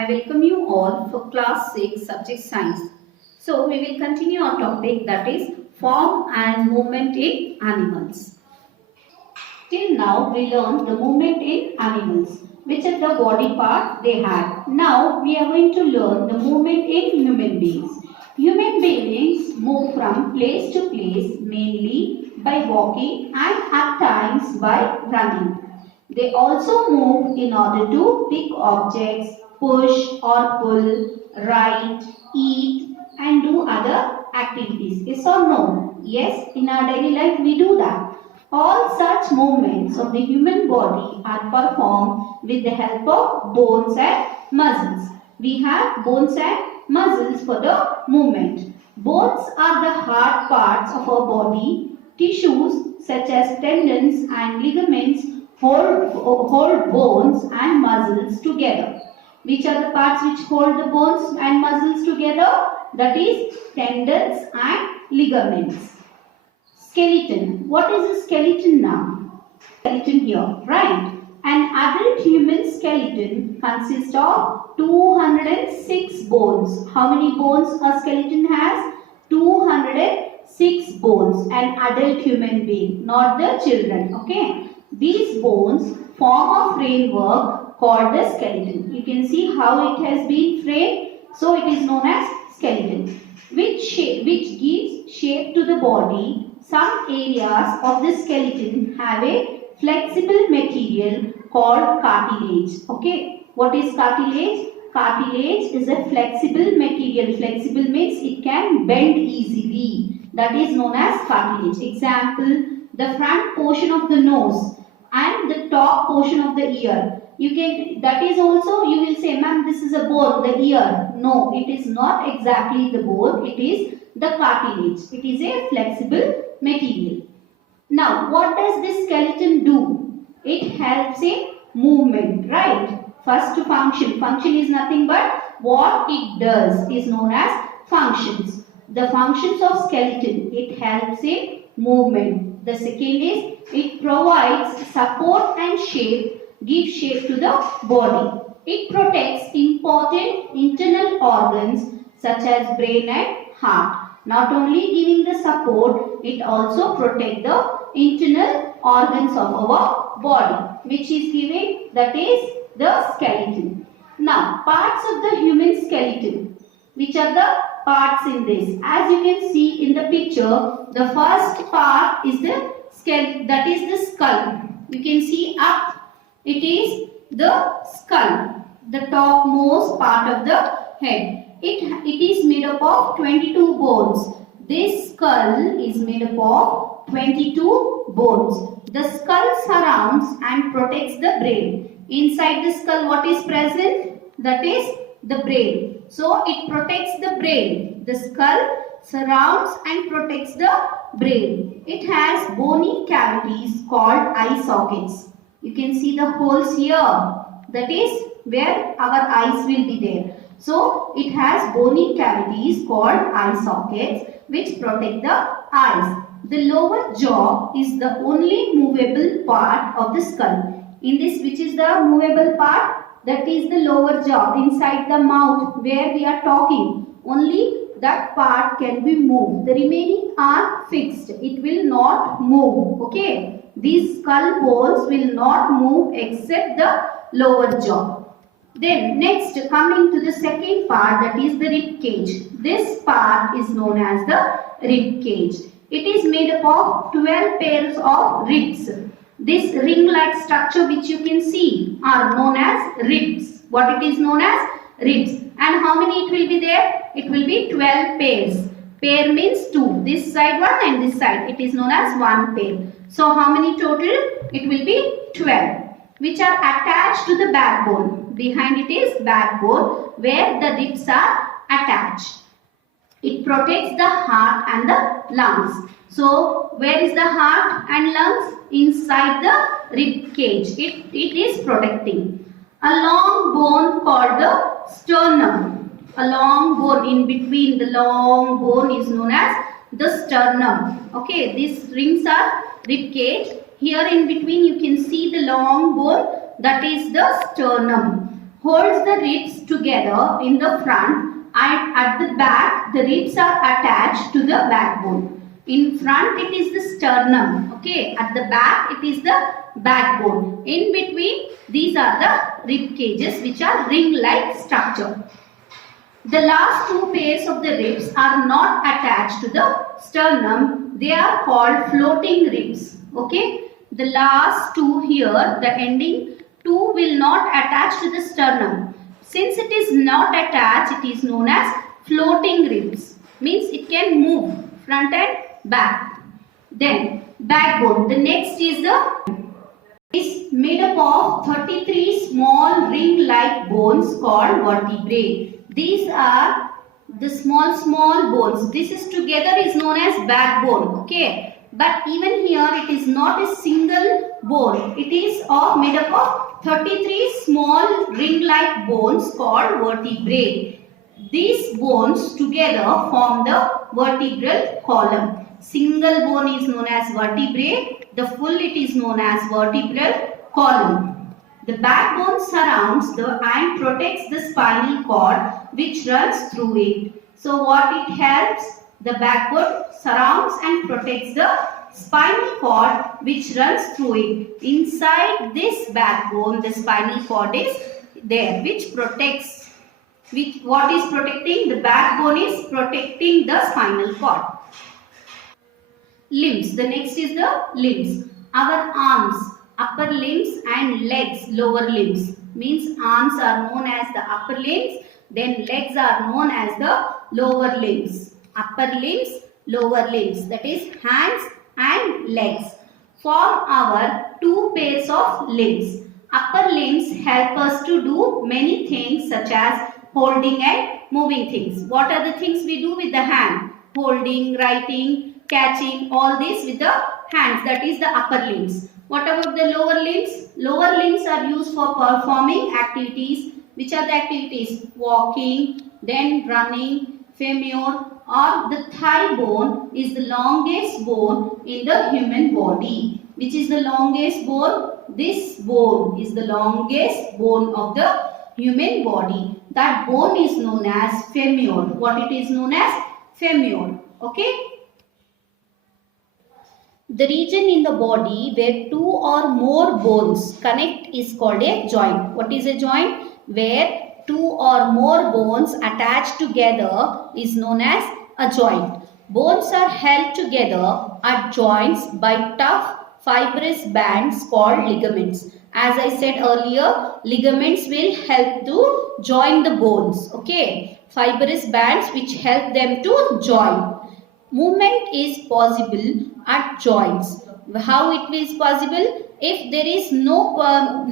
I welcome you all for class 6 subject science. So we will continue our topic, that is form and movement in animals. Till now we learned the movement in animals, which are the body part they had. Now we are going to learn the movement in human beings. Human beings move from place to place mainly by walking and at times by running. They also move in order to pick objects, push or pull, write, eat and do other activities. Yes or no? Yes, in our daily life we do that. All such movements of the human body are performed with the help of bones and muscles. We have bones and muscles for the movement. Bones are the hard parts of our body. Tissues such as tendons and ligaments hold bones and muscles together. Which are the parts which hold the bones and muscles together? That is tendons and ligaments. Skeleton. What is a skeleton now? Skeleton here, right? An adult human skeleton consists of 206 bones. How many bones a skeleton has? 206 bones. An adult human being, not the children. Okay. These bones form a framework called the skeleton. You can see how it has been framed. So it is known as skeleton, which gives shape to the body. Some areas of the skeleton have a flexible material called cartilage. Okay, what is cartilage? Cartilage is a flexible material. Flexible means it can bend easily. That is known as cartilage. Example, the front portion of the nose and the top portion of the ear. That is also, you will say, ma'am, this is a bone, the ear. No, it is not exactly the bone. It is the cartilage. It is a flexible material. Now, what does this skeleton do? It helps in movement, right? First function. Function is nothing but what it does is known as functions. The functions of skeleton, it helps in movement. The second is it provides support and shape, gives shape to the body. It protects important internal organs such as brain and heart. Not only giving the support, it also protects the internal organs of our body, which is giving, that is the skeleton. Now, parts of the human skeleton. Which are the parts in this? As you can see in the picture, the first part is the skeleton, that is the skull. You can see up, it is the skull, the topmost part of the head. It is made up of 22 bones. This skull is made up of 22 bones. The skull surrounds and protects the brain. Inside the skull, what is present? That is the brain. So it protects the brain. The skull surrounds and protects the brain. It has bony cavities called eye sockets. You can see the holes here. That is where our eyes will be there. So it has bony cavities called eye sockets which protect the eyes. The lower jaw is the only movable part of the skull. In this, which is the movable part? That is the lower jaw, inside the mouth where we are talking. Only that part can be moved. The remaining are fixed. It will not move. Okay. These skull bones will not move except the lower jaw. Then next, coming to the second part, that is the rib cage. This part is known as the rib cage. It is made up of 12 pairs of ribs. This ring-like structure which you can see are known as ribs. What it is known as? Ribs. And how many it will be there? It will be 12 pairs. Pair means 2. This side 1 and this side. It is known as 1 pair. So how many total? It will be 12. Which are attached to the backbone. Behind it is backbone where the ribs are attached. It protects the heart and the lungs. So where is the heart and lungs? Inside the rib cage. It is protecting. A long bone called the sternum. A long bone in between the long bone is known as the sternum. Okay, these rings are rib cage. Here in between you can see the long bone, that is the sternum. Holds the ribs together together in the front, and at the back the ribs are attached to the backbone. In front it is the sternum, okay. At the back it is the backbone. In between these are the rib cages which are ring-like structure. The last two pairs of the ribs are not attached to the sternum. They are called floating ribs. Okay. The last two here, the ending two will not attach to the sternum. Since it is not attached, it is known as floating ribs. Means it can move front and back. Then backbone. The next is made up of 33 small ring-like bones called vertebrae. These are the small bones. This is together is known as backbone. Okay. But even here it is not a single bone. It is made up of 33 small ring-like bones called vertebrae. These bones together form the vertebral column. Single bone is known as vertebrae. The full it is known as vertebral column. The backbone surrounds and protects the spinal cord which runs through it. So what it helps? The backbone surrounds and protects the spinal cord which runs through it. Inside this backbone, the spinal cord is there, which protects. What is protecting? The backbone is protecting the spinal cord. Limbs. The next is the limbs. Our arms, upper limbs, and legs, lower limbs. Means arms are known as the upper limbs, then legs are known as the lower limbs. Upper limbs, lower limbs, that is hands and legs, form our two pairs of limbs. Upper limbs help us to do many things such as holding and moving things. What are the things we do with the hand? Holding, writing, catching, all this with the hands, that is the upper limbs. What about the lower limbs? Lower limbs are used for performing activities. Which are the activities? Walking, then running. Femur or the thigh bone is the longest bone in the human body. Which is the longest bone? This bone is the longest bone of the human body. That bone is known as femur. What it is known as? Femur. Okay. The region in the body where two or more bones connect is called a joint. What is a joint? Where two or more bones attached together is known as a joint. Bones are held together at joints by tough fibrous bands called ligaments. As I said earlier, ligaments will help to join the bones. Okay. Fibrous bands which help them to join. Movement is possible at joints. How it is possible? If there is no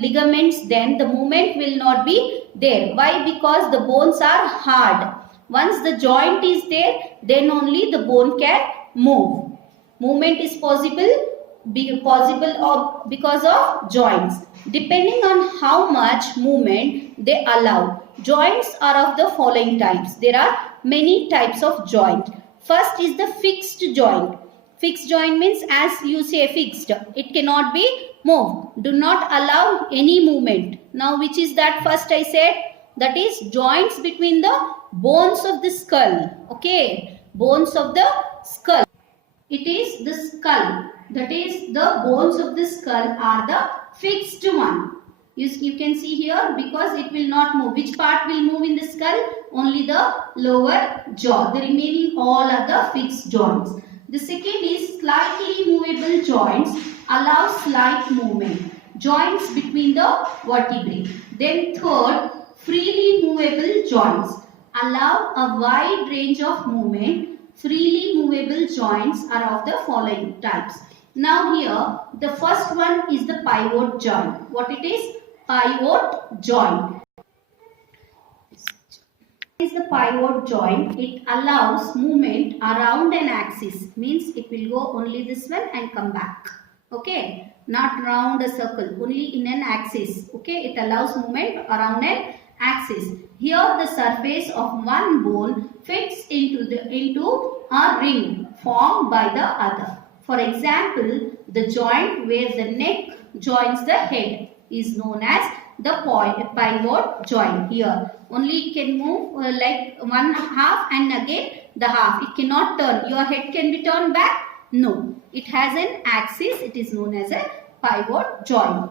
ligaments, then the movement will not be there. Why? Because the bones are hard. Once the joint is there, then only the bone can move. Movement is possible because of joints. Depending on how much movement they allow. Joints are of the following types. There are many types of joint. First is the fixed joint. Fixed joint means as you say fixed. It cannot be moved. Do not allow any movement. Now which is that first I said? That is joints between the bones of the skull. Okay. Bones of the skull. It is the skull. That is the bones of the skull are the fixed one. You can see here because it will not move. Which part will move in the skull? Only the lower jaw. The remaining all are the fixed joints. The second is slightly movable joints allow slight movement. Joints between the vertebrae. Then third, freely movable joints allow a wide range of movement. Freely movable joints are of the following types. Now here the first one is the pivot joint. What it is? Pivot joint. Is the pivot joint. It allows movement around an axis. Means it will go only this one and come back. Okay. Not round a circle. Only in an axis. Okay. It allows movement around an axis. Here the surface of one bone fits into a ring formed by the other. For example, the joint where the neck joins the head is known as the pivot joint here. Only it can move like one half and again the half. It cannot turn. Your head can be turned back? No. It has an axis. It is known as a pivot joint.